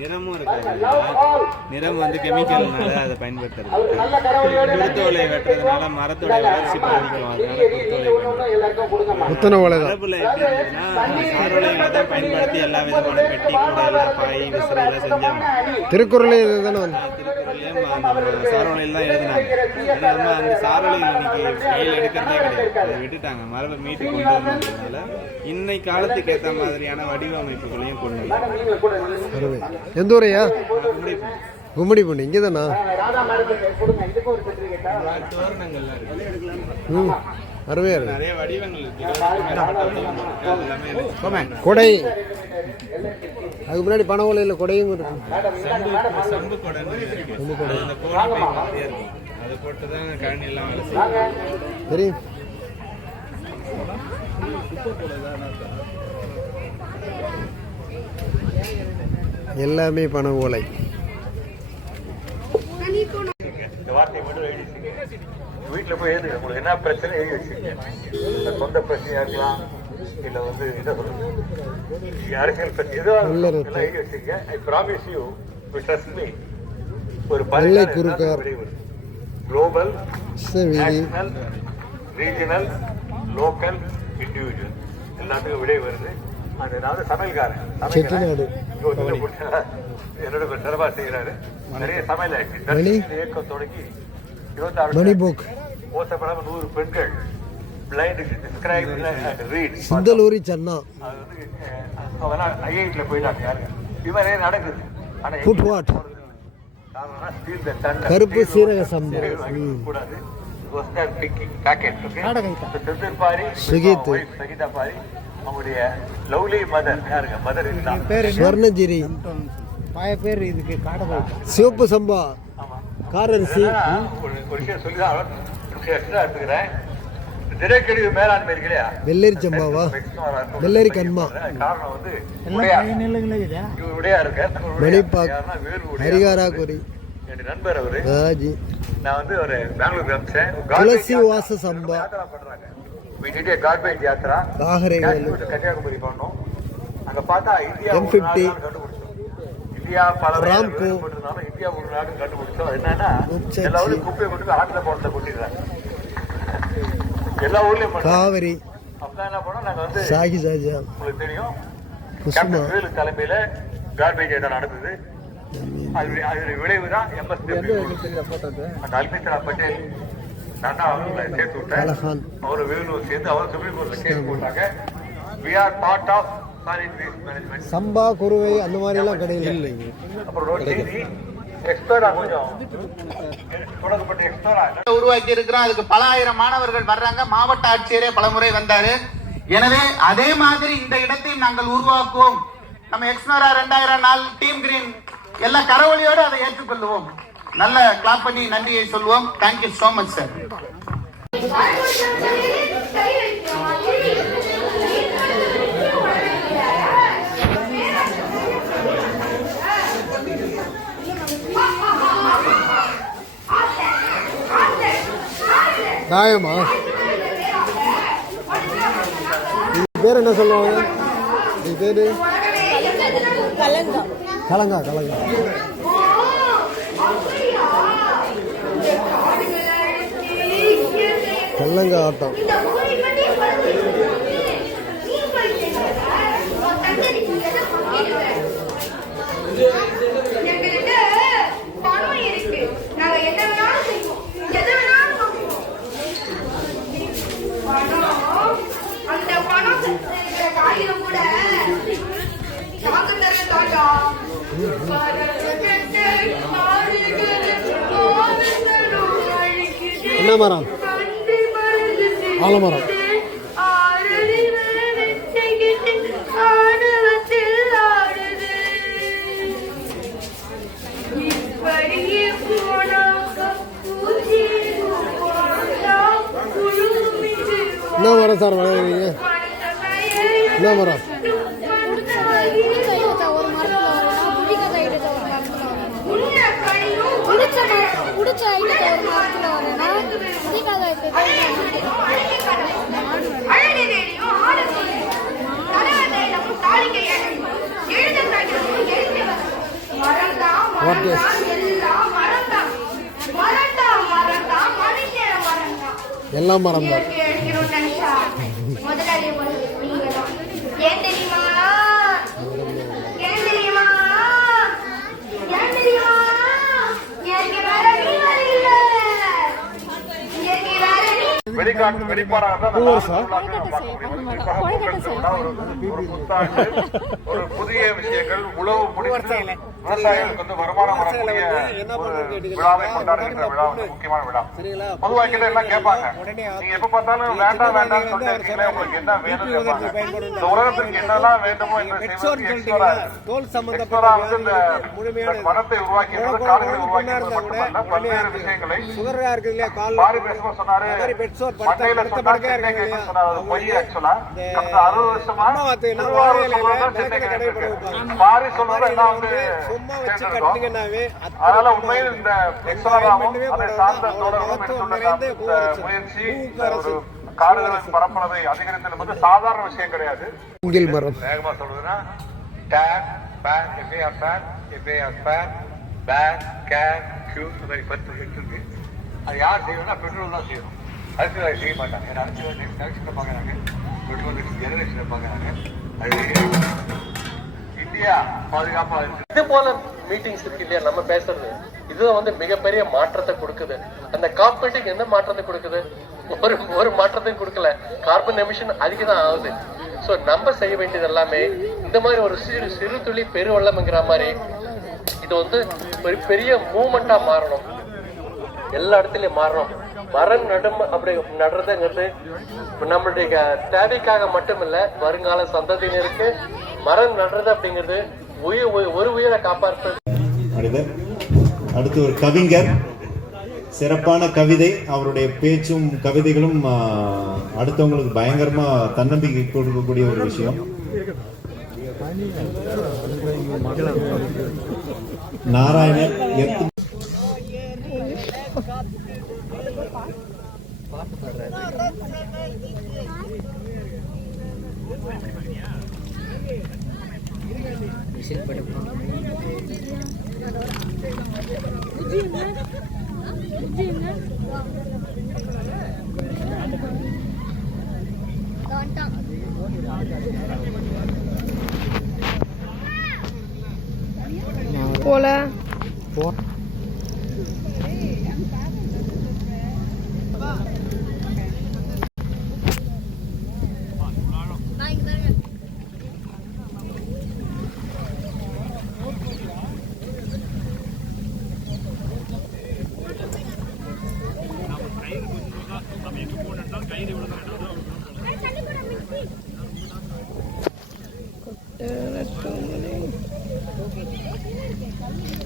நிறமும் இருக்கு. நிறம் வந்து கெமிக்கல்னால அதை பயன்படுத்துறது. குருத்தோலை வெட்டுறதுனால மரத்தோட வளர்ச்சி பாதிக்கும். மரபுல எப்படின்னா சாரோலைகளை தான் பயன்படுத்தி எல்லா விதமான பெட்டி கூட பாய் விசிறி செஞ்சாங்க. திருக்குறளே சாரோலையில் தான் எழுதினாங்க. அந்த சாரோலைகள் இன்னைக்கு கையில் எடுக்கிறதே கிடையாது, அதை விட்டுட்டாங்க. மரபை மீட்டு கொண்டு வந்ததுனால இன்னை காலத்துக்கு ஏற்ற மாதிரியான வடிவமைப்புகளையும் கொண்டு வந்தாங்க. எந்த ஊரையா? கும்மிடி பூண்டி. இங்கே தானா? அருமையா இருக்கு. நிறைய வடிவங்கள் இருக்கு. கொடை, அதுக்கு முன்னாடி பண ஓலையில் கொடையும் இருக்கு. சம்பு கொடை அதை போட்டு தான் கழனி எல்லாம் வேலை செய்யும். தெரியும். எல்லாமே பண ஓலை. வீட்டில் போய் எழுதுங்க. உங்களுக்கு என்ன பிரச்சனை எழுதி வச்சுக்கோங்க. சொந்த பிரச்சனையா இருக்கலாம், இல்லை வந்து என்ன சொல்லுங்க அரசியல் பிரச்சனை எதுவும் எல்லாம் எழுதி வச்சுக்கோங்க. I promise you trust me, ஒரு global, national, regional, local, individual எல்லாத்துக்கும் விடை வருது. அது நான் சமையல்காரன், என்னோட சிறப்பா செய்யறாரு. நிறைய சமையல் ஆயிடுச்சு. இயக்கம் தொடங்கி 26 ஓசப்படாம 100 பெண்கள் பிளைண்டுக்கு டிஸ்கிரைப் அண்ட் ரீட் சிந்தலூரி சன்னா ஐஐடியில் போயிட்டாங்க. யாருங்க இது மாதிரி நடக்குது. கருப்பு சீரக சம்பா கூடாது. சகிதா பாரி அவங்களுடைய லவ்லி மதர் யாருங்க? மதர் ஸ்வர்ணகிரி பேர் இதுக்கு சிவப்பு சம்பா காரரிசி. ஒரு விஷயம் சொல்லிதான் எடுத்துக்கிறேன். திரைக்கழிவு மேலாண்மை இருக்கு இல்லையா, வெள்ளரி சம்பாவா, வெள்ளரி கண்மா. காரணம் வந்து உடையா இருக்க மணிப்பாக் ஹரிகாரா கோரி என் நண்பர் அவரு. நான் வந்து ஒரு பெங்களூருக்கு அனுப்பிச்சேன். துளசி வாச சம்பா பண்றாங்க. கார்பேஜ் யாத்திரா கன்னியாகுமரி பண்ணோம். அங்க பார்த்தா இந்தியா M50 இந்தியா பல இந்தியா ஒரு நாடு கண்டுபிடிச்சோம். என்னன்னா எல்லாரும் குப்பையை கொண்டு ஆற்றுல போனதை கொட்டிடுறாங்க. எல்லா ஊர்லயும் காவிரி. அப்பதான் என்ன பண்ணோம், நாங்க வந்து சாகி சாஜா உங்களுக்கு தெரியும் கேப்டன் வேலு தலைமையில கார்பேஜ் ஏதோ நடந்தது. அதோட விளைவுதான் அந்த அல்மித்ரா பட்டேல் நானா அவங்களை சேர்த்து விட்டேன். அவரு வேலு சேர்ந்து அவர் சுப்ரீம் கோர்ட்ல கேஸ் போட்டாங்க. We are part of solid waste management. சம்பா குருவை அந்த மாதிரி எல்லாம் கிடையாது. அப்புறம் செய்தி எக்ஸ்பர்டா கொஞ்சம் தொடங்கப்பட்ட எக்ஸ்பர்டா உருவாக்கி இருக்கிறோம். அதுக்கு பல ஆயிரம் மாணவர்கள் வர்றாங்க. மாவட்ட ஆட்சியரே பலமுறை வந்தாரு. எனவே அதே மாதிரி இந்த இடத்தையும் நாங்கள் உருவாக்குவோம். நம்ம எக்ஸ்னோரா 2000 நாள் டீம் கிரீன் எல்லாம் கரவொலியோடு அதை ஏற்றுக்கொள்வோம். நல்ல கிளாப் பண்ணி நன்றியை சொல்வோம். Thank you so much sir. தாயமா இது பேர் என்ன சொல்லுவாங்க? இது பேரு கலங்கா. கலங்கா கல்லங்க ஆட்டம். என்ன மரம்? ஆலமரம். என்ன மரம் சார் வளர்க்குறீங்க? என்ன மரம்? எல்லாம் மரம் தான். இயற்கை அழிக்கணும்னு நினைச்சா முதலாளி நீங்களும். ஏன் தெரியுமா? ஏன் தெரியுமா? ஏன் தெரியுமா? இயற்கை வேற நீங்கள் இல்ல. இயற்கை வேற வெளிப்பாடாக தான் நல்லா பார்க்க முடியும். குறிப்பாக பொங்கல் திருவிழா ஒரு புத்தாண்டு, ஒரு புதிய விஷயங்கள், உழவு முடித்து விவசாயிகளுக்கு வந்து வருமானம் வரக்கூடிய ஒரு விழாவை கொண்டாடுகின்ற விழா வந்து முக்கியமான விழா. பொதுவாக எல்லாம் கேட்பாங்க, நீங்க எப்ப பார்த்தாலும் வேண்டாம் வேண்டாம் சொல்லிட்டு இருக்கீங்களே, உங்களுக்கு என்ன வேணும்னு கேட்பாங்க. இந்த உலகத்திற்கு என்னெல்லாம் வேண்டுமோ என்று செய்வதற்கு எக்ஸ்ட்ரா வந்து இந்த மரத்தை உருவாக்கியது, காடுகளை உருவாக்கியது மட்டுமல்ல, பல்வேறு விஷயங்களை பாரி பேசும்போது சொன்னாரு, மண்ணையில சொன்னா சென்னை கேட்கணும்னு சொன்னாரு. அது பொய். ஆக்சுவலா கடந்த 60 வருஷமா திருவாரூர் சொல்றதுதான் சென்னை கேட்டு பாரி சொல்றது எல்லாம் வந்து சேர்ந்திருக்கோம். அதனால உண்மையில் இந்த எக்ஸ்ட்ராவும் அதை சார்ந்த தோழர்களும் எடுத்துள்ள முயற்சி ஒரு காடுகளின் பரப்பளவை அதிகரித்தல் வந்து சாதாரண விஷயம் கிடையாது. வேகமா சொல்றதுன்னா டேன், pan, FAR pan, FAR pan, pan, கேன், கியூ, இந்த மாதிரி 10 இருக்கு. அது யார் செய்யணும்னா பெட்ரோல் தான் செய்யணும். அரசியல் செய்ய மாட்டாங்க. ஏன்னா அரசியல் நெக்ஸ்ட் எலெக்ஷன் பார்க்கறாங்க, 21 ஜெனரேஷன் பார்க்கறாங்க. அது இந்தியா பாதுகாப்பா இருக்கு. இது போல மீட்டிங்ஸ் இருக்கு இல்லையா, நம்ம பேசுறது இதுதான் வந்து மிகப்பெரிய மாற்றத்தை கொடுக்குது. அந்த காப் மீட்டிங் என்ன மாற்றத்தை கொடுக்குது? ஒரு மாற்றத்தையும் கொடுக்கல. கார்பன் எமிஷன் அதிகம் தான் ஆகுது. ஸோ நம்ம செய்ய வேண்டியது எல்லாமே இந்த மாதிரி ஒரு சிறு துளி பெருவெள்ளம்ங்கிற மாதிரி இது வந்து ஒரு பெரிய மூவ்மெண்டா மாறணும். எல்லா இடத்துலயும் மாறணும். மரம் அப்படி நடுறதுங்கிறது நம்மளுடைய தேவைக்காக மட்டுமில்ல, வருங்கால சந்ததியினருக்கு மரம் நடுறது அப்படிங்கிறது ஒரு உயிரை காப்பாற்று. அடுத்து ஒரு கவிஞர், சிறப்பான கவிதை. அவருடைய பேச்சும் கவிதைகளும் அடுத்தவங்களுக்கு பயங்கரமா தன்னம்பிக்கை கொடுக்கக்கூடிய ஒரு விஷயம். நாராயணன் போல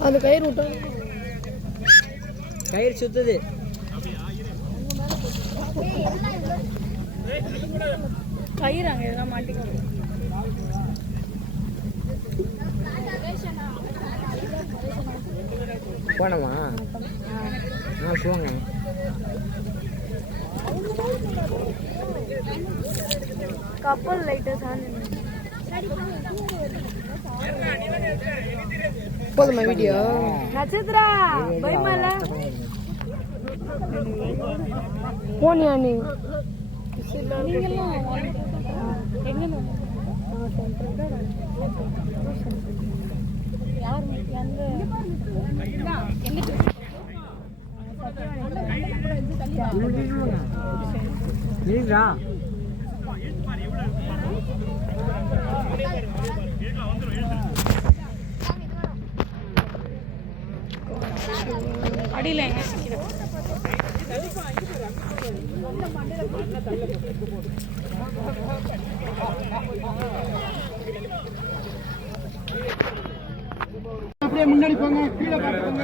அந்த கயிறு விட்டா கயிறு சுத்துது. கயிறு அங்க எதனா மாட்டிக்கணும். போனமா போங்க. கப்பல் லைட்டர் போதுமா வீடியோ? நட்சத்திரா பயமால போனியா நீ? அடியில எங்க அப்படியே முன்னாடி போங்க. கீழே பார்த்துக்கோங்க.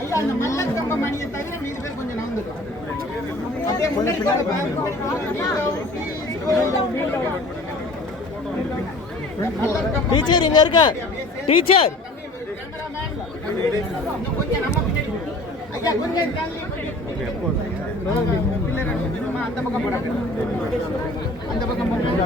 ஐயா அந்த மல்லக்கம்ப மணியை தவிர மீது பேர் கொஞ்சம் நகர்ந்துட்டோம். அப்படியே முன்னாடி டீச்சர் இங்க இருக்க. டீச்சர் கொஞ்சம் நம்ம பின்னாடி ஐயா கொஞ்சம் அந்த பக்கம் போறாங்க. அந்த பக்கம் போறாங்க.